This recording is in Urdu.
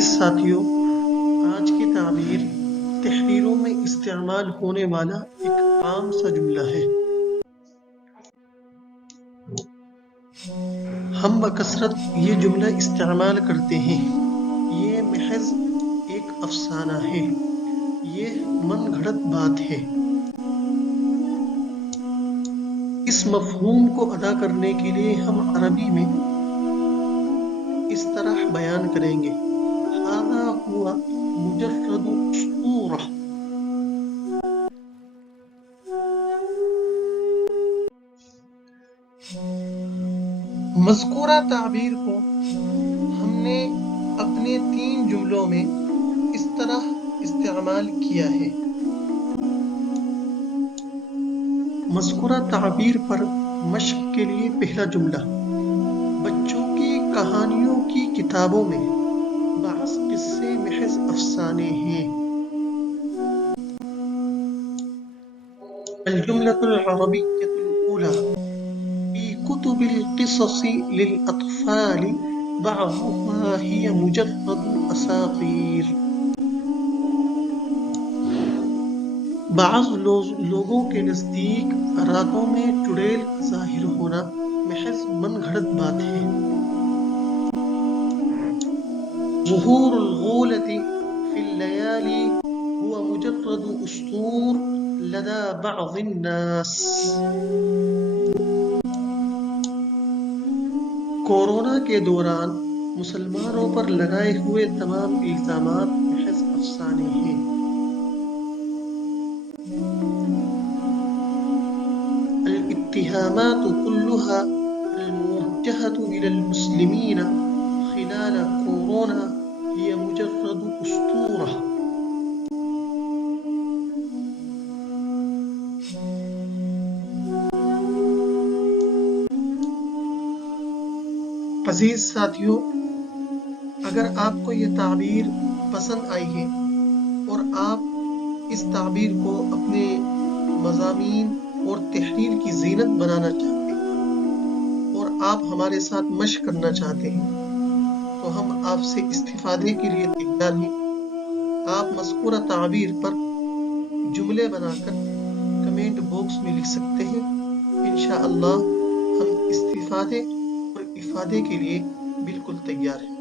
ساتھیوں، آج کی تعبیر تحریروں میں استعمال ہونے والا ایک عام سا جملہ ہے۔ ہم بکثرت یہ جملہ استعمال کرتے ہیں۔ یہ محض ایک افسانہ ہے، یہ من گھڑت بات ہے۔ اس مفہوم کو ادا کرنے کے لیے ہم عربی میں اس طرح بیان کریں گے: هذا هو مجرد اسطورہ۔ مذکورہ تعبیر کو ہم نے اپنے 3 جملوں میں اس طرح استعمال کیا ہے۔ مذکورہ تعبیر پر مشق کے لیے پہلا جملہ: بچوں کی کہانیوں کی کتابوں میں بعض قصے محض افسانے ہیں۔ الجملة العربية الأولى: في كتب القصص للأطفال بعضها هي مجرد أساطير۔ بعض لوگوں کے نزدیک راتوں میں چڑیل کا ظاہر ہونا محض من گھڑت بات ہے۔ ظہور الغولة في الليالي هو مجرد أسطور لدى بعض الناس۔ کورونا کے دوران مسلمانوں پر لگائے ہوئے تمام الزامات محض افسانے ہیں۔ الاتهامات كلها الموجهة إلى المسلمين خلال كورونا هي مجرد أسطورة۔ عزیز ساتھیوں، اگر آپ کو یہ تعبیر پسند آئی ہے اور آپ اس تعبیر کو اپنے مضامین اور تحریر کی زینت بنانا چاہتے ہیں اور آپ ہمارے ساتھ مشق کرنا چاہتے ہیں تو ہم آپ سے استفادے کے لیے تیار ہیں۔ آپ مذکورہ تعبیر پر جملے بنا کر کمنٹ باکس میں لکھ سکتے ہیں۔ انشاءاللہ ہم استفادے اور افادے کے لیے بالکل تیار ہیں۔